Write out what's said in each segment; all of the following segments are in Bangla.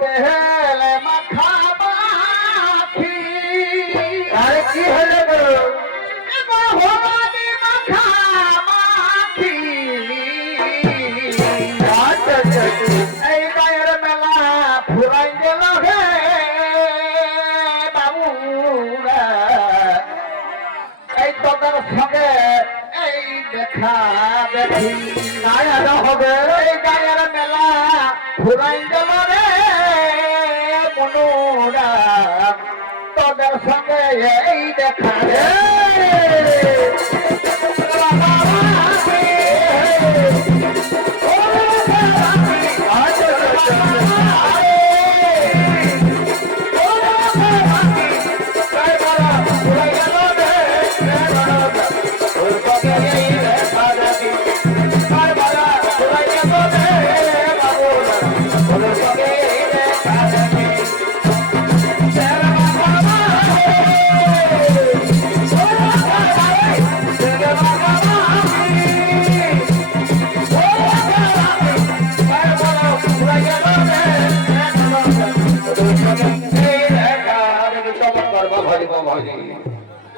তেল মাখামাখি। আরে কি হলো গো? এবার হলদি মাখামাখি। আচ্ছা আচ্ছা আচ্ছা। এই গায়ের মেলা ফুরাই গেল হে বাবুরা। এই তোদের সঙ্গে এই দেখা দেখি নাই আরো হবে। এই গায়ের মেলা ফুরাই গেল রে মনুরা। তোদের সঙ্গে এই দেখা রে আচ্ছা আচ্ছা আচ্ছা।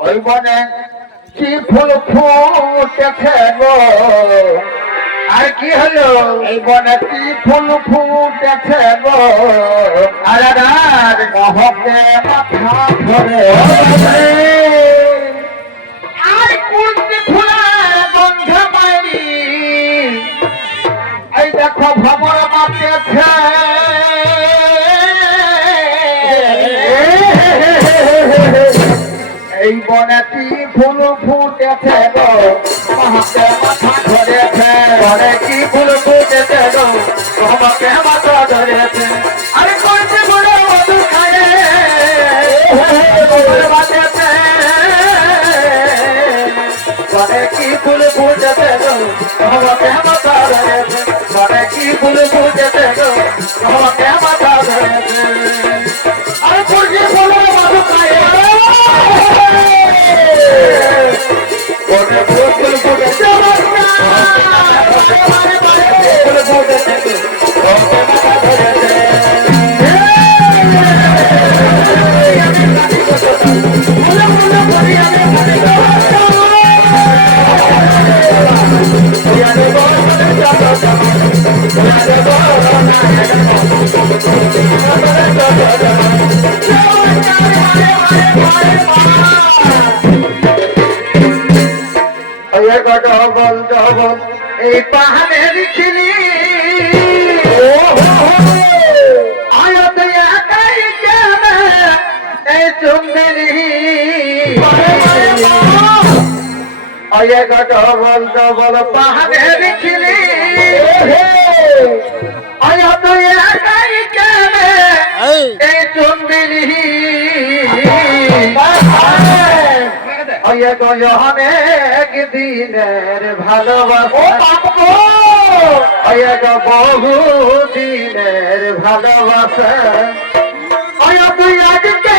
ওই বনে কি ফুল ফুটেছে গো। আর কি হলো? এই বনে কি ফুল ফুটেছে গো। আলাদার মহকে মাথা ধরে আর কুলতি ফুলের গন্ধ পাইনি। এই দেখো ভ্রমর মাতেছে এই বনে কি ফুল ফুটেছে গো। মহকে মাথা ধরেছে বনে কি ফুল ফুটেছে গো, তোমাকে মাথা ধরেছে। আরে কুলতি ফুলের মধু খায় ফুল বাজেছে। বনে কি ফুল ফুটেছে গো, তোমাকে মাথা ধরেছে। বনে কি ফুল ফুটেছে গো, তোমাকে মাথা ধরেছে। আরে কুলতি ফুলের মধু খায় বনে ফুল ফুল ফুটেছে গো, ফুল ফুটেছে গো, তোমাকে মাথা ধরেছে। ডবল ডবল এই পাহাড়ের ছিলি আয়ত একাই কেন এই চুম্বিলি ডবল ডবল পাহাড়ের ছিলি আয়ত একাই কেন এই চুম্বিলি অনেক দিনের ভালোবাসা বহু দিনের ভালোবাসা তুই আজকে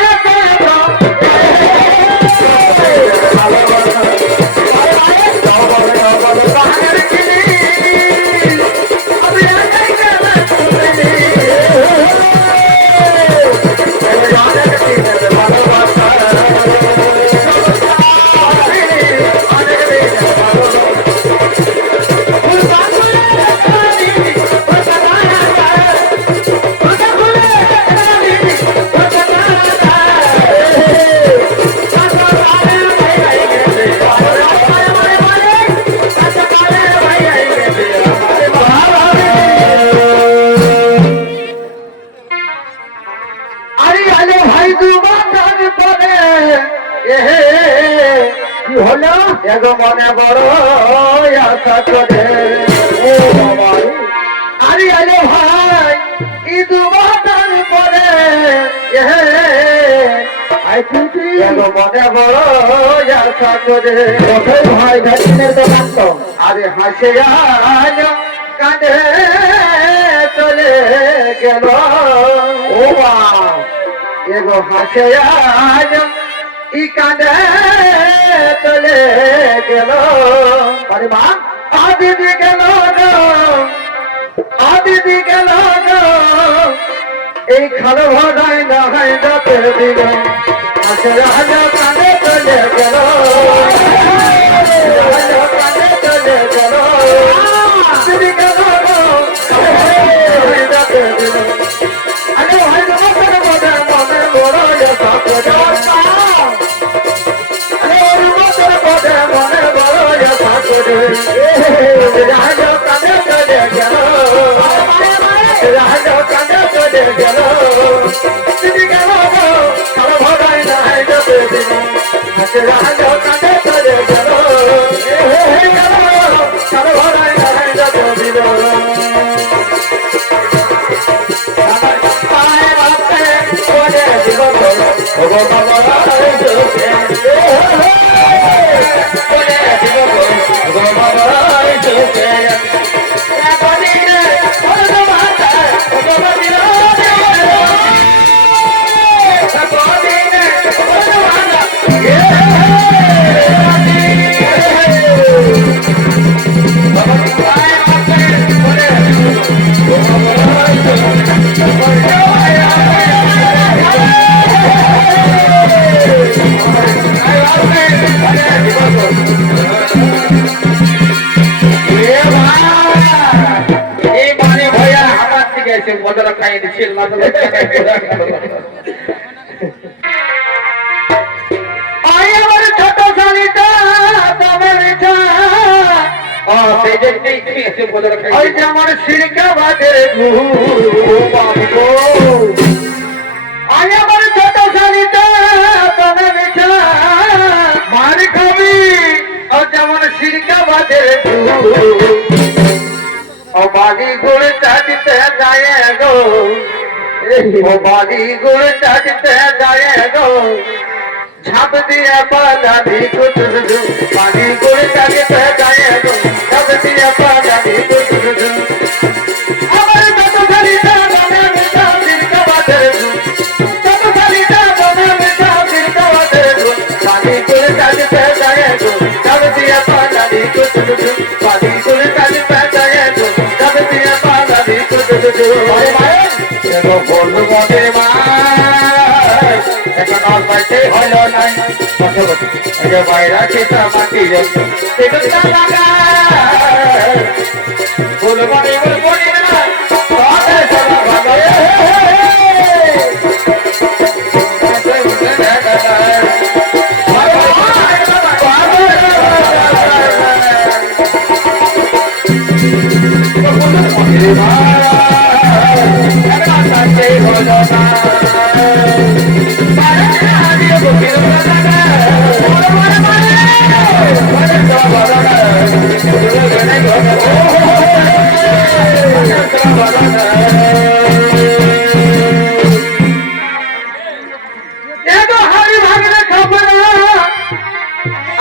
এগো মনে বড় আশা করে ও বাবা আরে আরে ভাই ইদু বাতার পরে এগো মনে বড় আশা করে ভাই ভ্যাকসিনের তো ডাক্তার আরে হাসে আজ কাঁদে চলে গেল ও বা এগো হাসে আজ ই কাঁদে চলে গেল আরে মা আদিদি গেল গো আদিদি গেল গো এই খালো ভরাই না হয় যাতে দিল আচ্ছা রাজা কানে চলে গেল রাজা কানে চলে গেল তিনি গেল যাতে দিল আরে ভাই নমস্কার মনে মনে বড় যথা আরে নমস্কার মনে মনে বড় যথা রাজা কানে চলে গেল রাজা কানে চলে গেল তিনি গেল কালো ভরাই না হয় যাতে দিল আচ্ছা রাজা কানে চলে গেল কালো ভরাই না হয় যাতে দিল আমার সিরকাবাদের আমার ছোট শালিটা তবে মিঠা মার খাবি যেমন সিরকাবাদের ও বাড়ি গুড় চাটিতে যায় গো ও বাড়ি গুড় চাটিতে যায় গো ঝাঁপ দিয়ে পালাবি কুটুরু বাড়ি গুড় চাটিতে যায় গো ঝাঁপ দিয়ে পালাবি কুটুরু আমার কত শালিটা তবে মিঠা সিরকাবাদের কত শালিটা তবে মিঠা সিরকাবাদের বাড়ি গুড় চাটিতে যায় গো ঝাঁপ দিয়ে পালাবি কুটুরু বাড়ি গুড় চাটিতে যায় গো ঝাঁপ দিয়ে পালাবি কুটুরু বলবো মনে মা এখন আর পাইতে হলো নাই বাইরা খেতা মাটি লাগা বলবো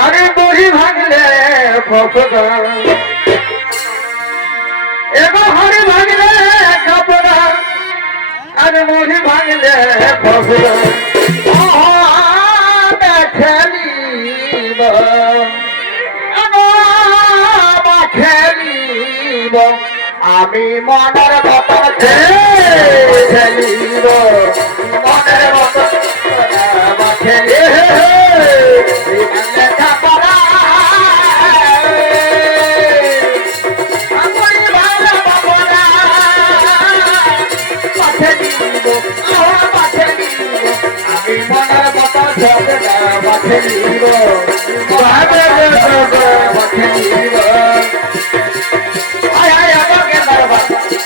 আরে বড়ি ভাগলে ফসলা এগো হাড়ি ভাগলে কাপড়া আরে মুড়ি ভাগলে ফসলা খেলিব খেলিব আমি মনের মতন খেলিব মনের মতন খেলিব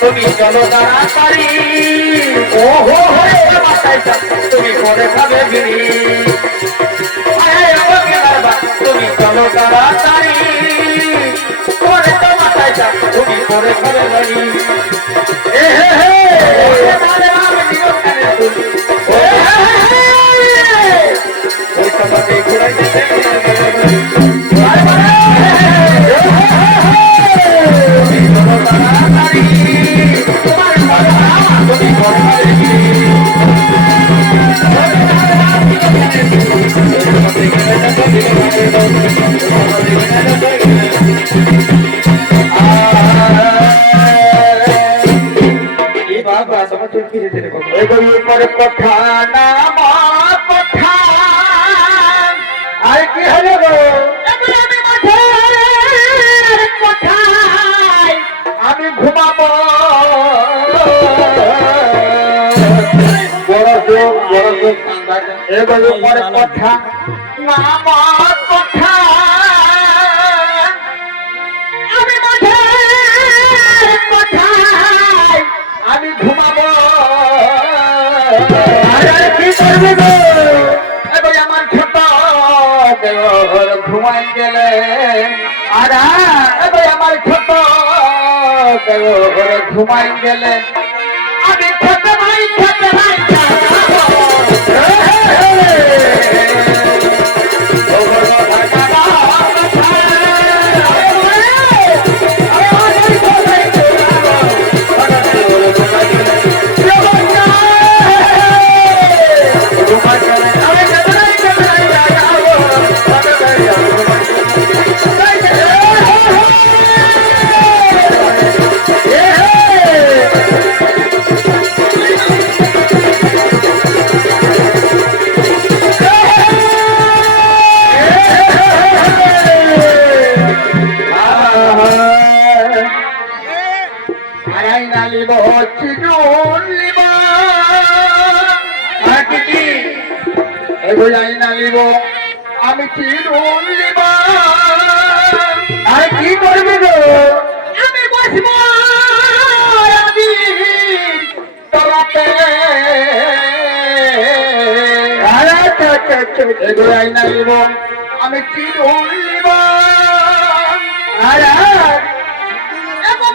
তুমি চলো তাড়াতাড়ি ওহো তুমি করে খাবে বিড়ি তুমি চলো তাড়াতাড়ি করে তো মাথায় চাপ তুমি করে খাবে বাড়ি কথা না আমার কথা আর কি হলো গো আমি মাঠের কোঠায় আমি ঘুমাবো এগুলো পরে কথা না আমার কথা আমি মাঠের কোঠায় আমি ঘুমাবো কি করবি গো এবার আমার ছোট দেওর ঘুমাই গেলে আর এবার আমার ছোট দেওর ঘুমাই গেলে আমি খেতে ভাই আমি চিরুন লিব আর কি করবি গো আমি বসবো তলাতে এগুলো আইনা লিব আমি চিরুন লিব আর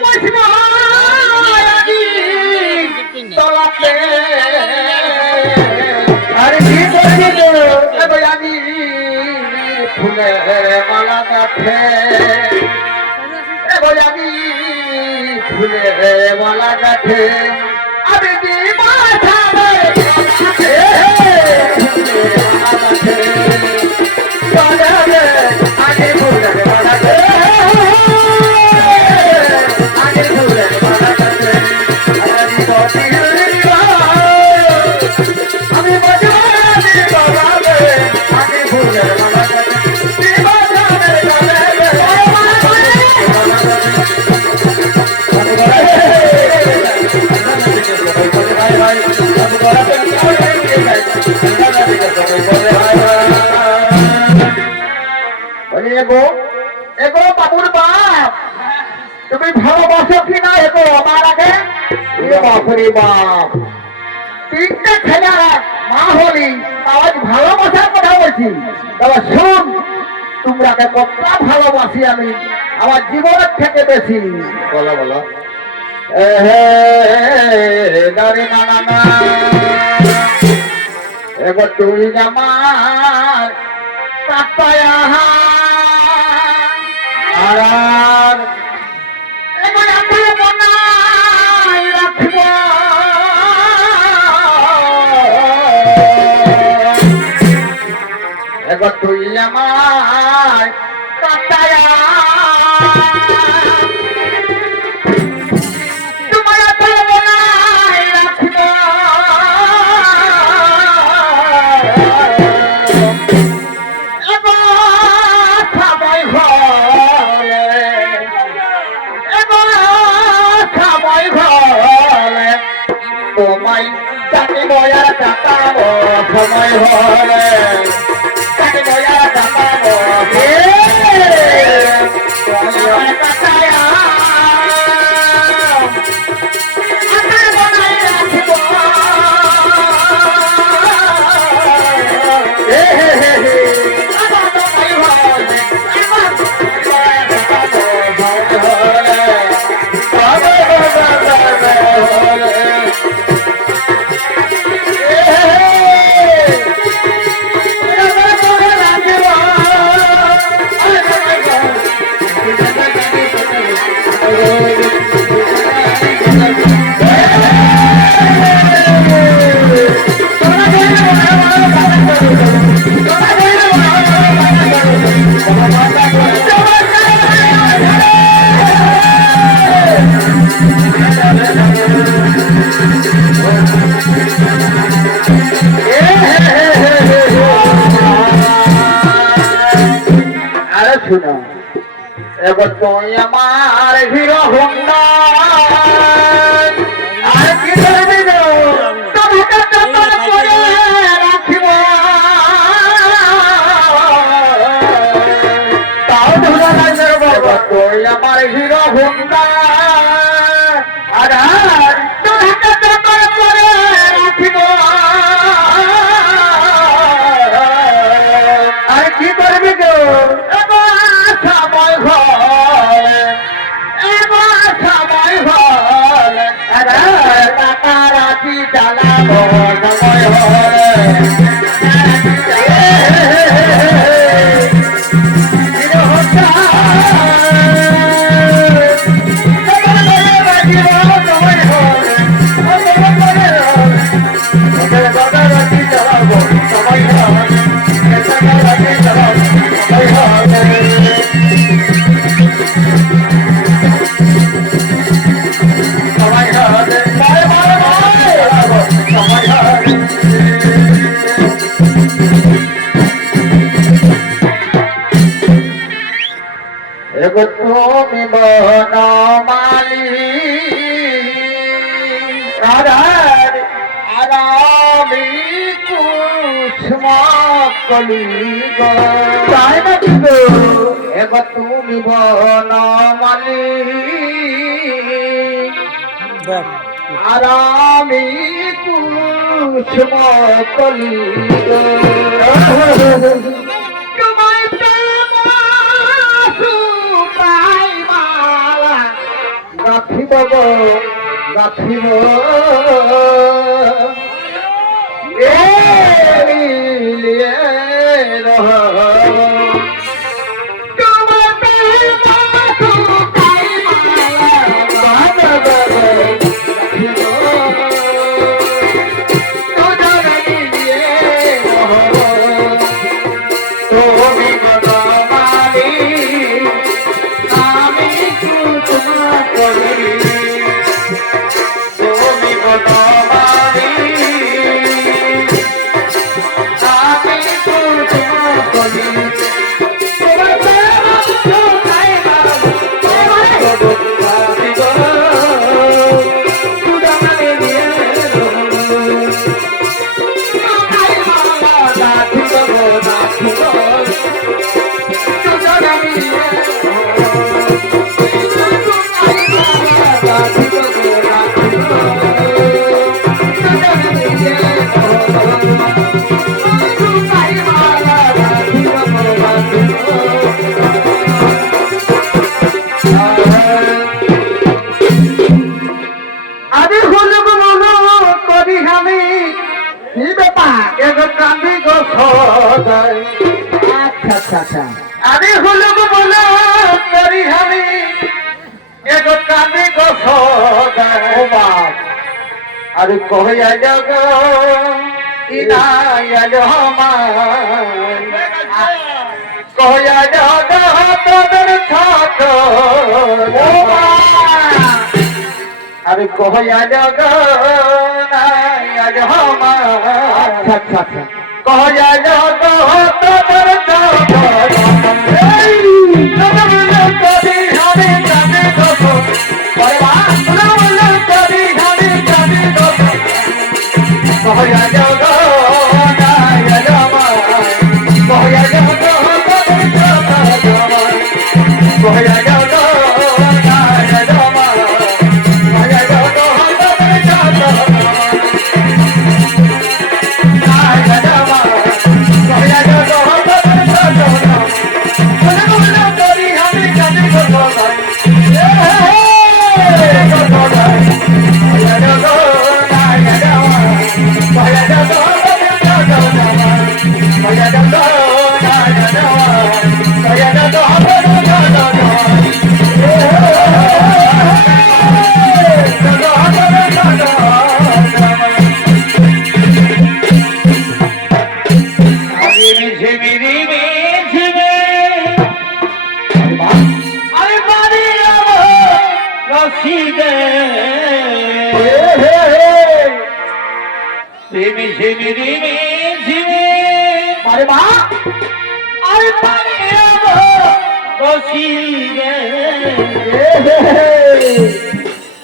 বসবো তলাতে আরে কি করবি গো এবার আমি ফুলের মালা গাঁথে এবার আমি ফুলের মালা গাঁথে আমি দিব আগে ফুলের মালা আগে ফুলের মালা গাঁথে আমি এগো বাবুর বাপ তুমি ভালোবাসো কি না এগো আমার আগে বাপরে বাপ তিনটে ছেলে মা হলি আজ ভালোবাসার কথা বলছি তবে শুন তোমরাকে কতটা ভালোবাসি আমি আমার জীবনের থেকে বেশি বলো বলো এবার তুই আমার কাটায়া আর এবার আমার মনাই রাখব এবার তুই আমার কাটায়া সময় হলে তাকে বয়া কাটাবো শুনো এবার তুই আমার হিরো হোন্ডা আর কি করবি গো তোমাকে চপ্পল পরে রাখিব তাও ধরা লাগবে বাবা তুই আমার হিরো হোন্ডা আর তোমাকে চপ্পল পরে রাখিব আর কি করবি গো সময় হয় এবার সময় হয় টাকা রাখি চালাবো সময় তুমি বনমালী আর আমি কুসুম কলি তাই নাকি গো এবার তুমি বনমালী আর আমি কুসুম কলি গাথিব গাথিব আমি হলো মনো করি আমি কি ব্যাপার এগো কান্দি গো সদাই আচ্ছা আচ্ছা আচ্ছা আমি হলো মনো করি আমি এগো কান্দি গো সদাই ও বাপ আরে কইয়া জগ ইনায়া জমান কইয়া জগ তোদের ছাত ও বাপ আরে কহয়া জগ আজ হমার আচ্ছা আচ্ছা আচ্ছা কহয়া জগ তোদের চক কবি আমি জানি দোষ কহয়া জগ কহয়া জগ কহয়া জগ ঝিমি ঝিমি রিমি ঝিমি আরে মা আরে পানি বসি গে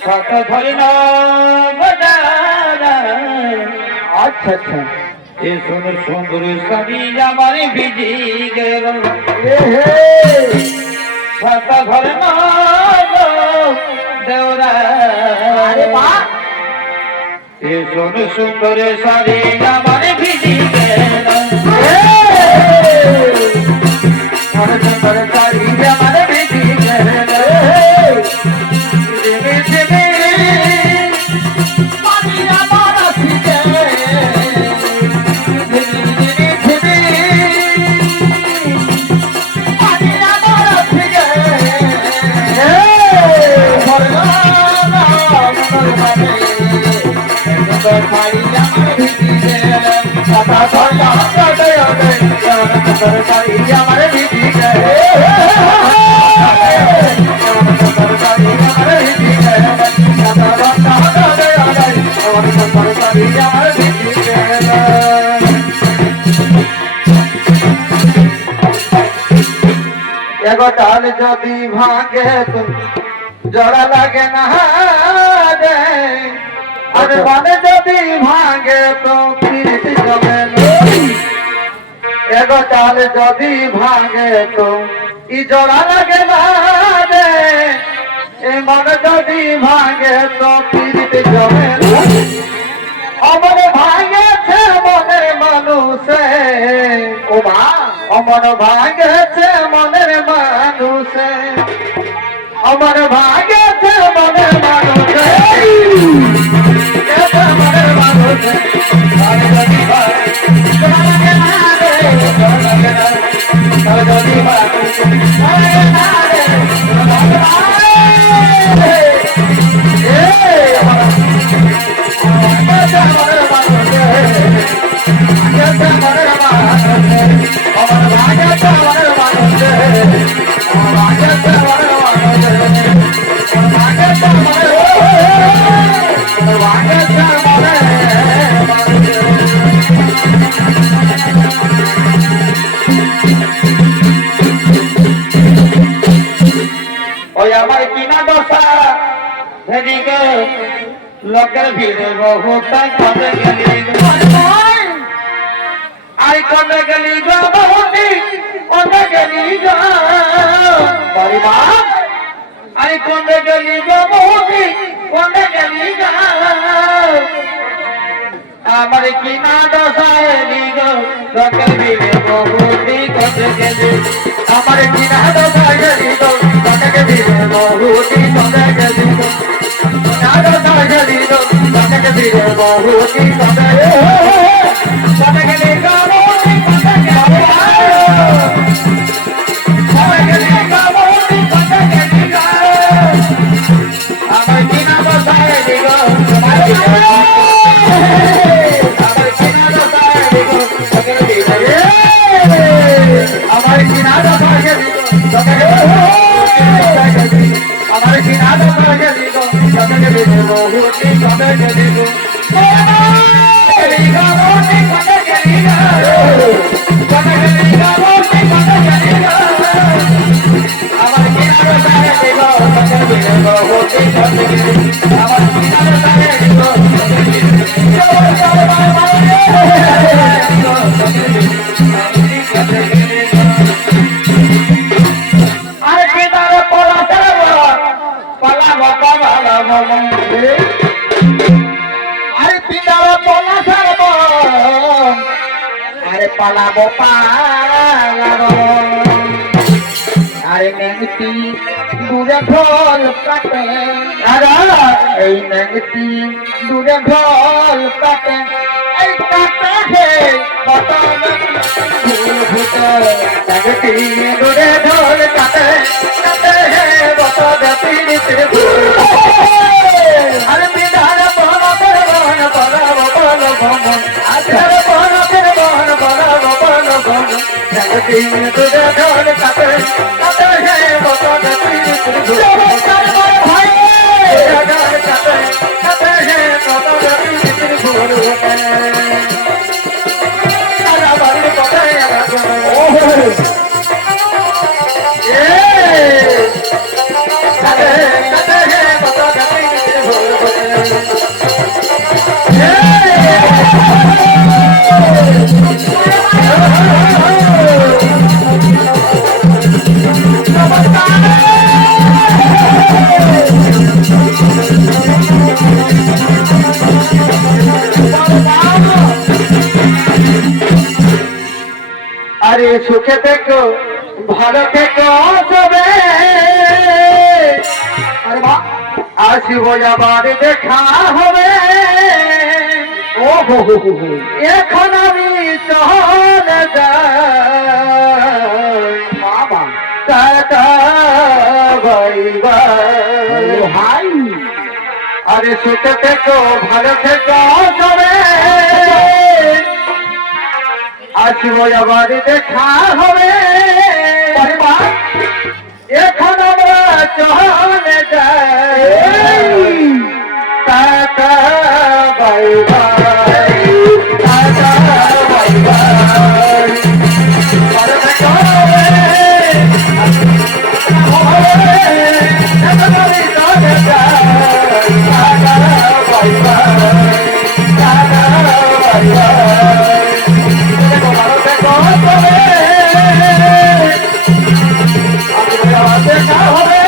কত ধরে না আচ্ছা আচ্ছা এ শোনো সুন্দর শাড়ি আমার ভিজি গেল কত ধরে না দেওরা আরে বাহ এ শোনো সুন্দর শাড়ি আমার ভিজি গেল সুন্দর শাড়ি আমার ভিজি গেল এগোটাল যদি ভাগে তো জড়া লাগে না রে আর মানে যদি ভাগে তো ফিরতে যাবে এগোটাল যদি ভাগে তো ই জড়া লাগে না রে এ মনে যদি ভাগে তো ফিরতে যাবে অমর ভাগেছে মনের মানুষে ও মা অমর ভাগেছে মনের মানুষে অমর ভাগেছে মনের মানুষে মনের মানুষে ওই আমার কিনা দশা সেদিকে লোকের ভিড়ে বহুত কবে গেলি আই কবে গেলি গো বহুতি কবে গেলি গো পরিমা আই কবে গেলি গো বহুতি কবে গেলি গো আমার কিনা দশা গো লোকের ভিড়ে বহুতি কবে গেলি আমার কিনা দশা গেলি গো লোকের ভিড়ে বহুতি কবে গেলি গো আমার কি না তোমাকে দিব তোমাকে দিব বহুতি তোমাকে দিব পালাবো পালাবো আরে নেংটি দূরে ঢোল কাটে এই নেংটি দূরে ঢোল কাটে এই কাটে হে কত নেংটি দূরে ঢোল কাটে কাটে হে কত আরে বিধান বন বন বন বন আচার বন जगती तुझे ढोल काटे काटे है वो तो जगती तुझे ढोल काटे काटे है वो तो जगती ढोल सारा बारी पता है সুখে থেকো ভালো থেকো তবে আরে বাহ আসবো আবার দেখা হবে ও হো হো হো হো এখন আমি চলে যাই বাবা টাটা বাই বাই হাই আরে সুখে থেকো ভালো থেকো তবে আসবো আবার দেখা হবে আরে বাহ এখন আমরা চলে যাই tata bye bye tata bye bye ভালো থেকো এখন আমি চলে যাই tata bye bye tata bye bye ভালো থেকো তবে দেখা হবে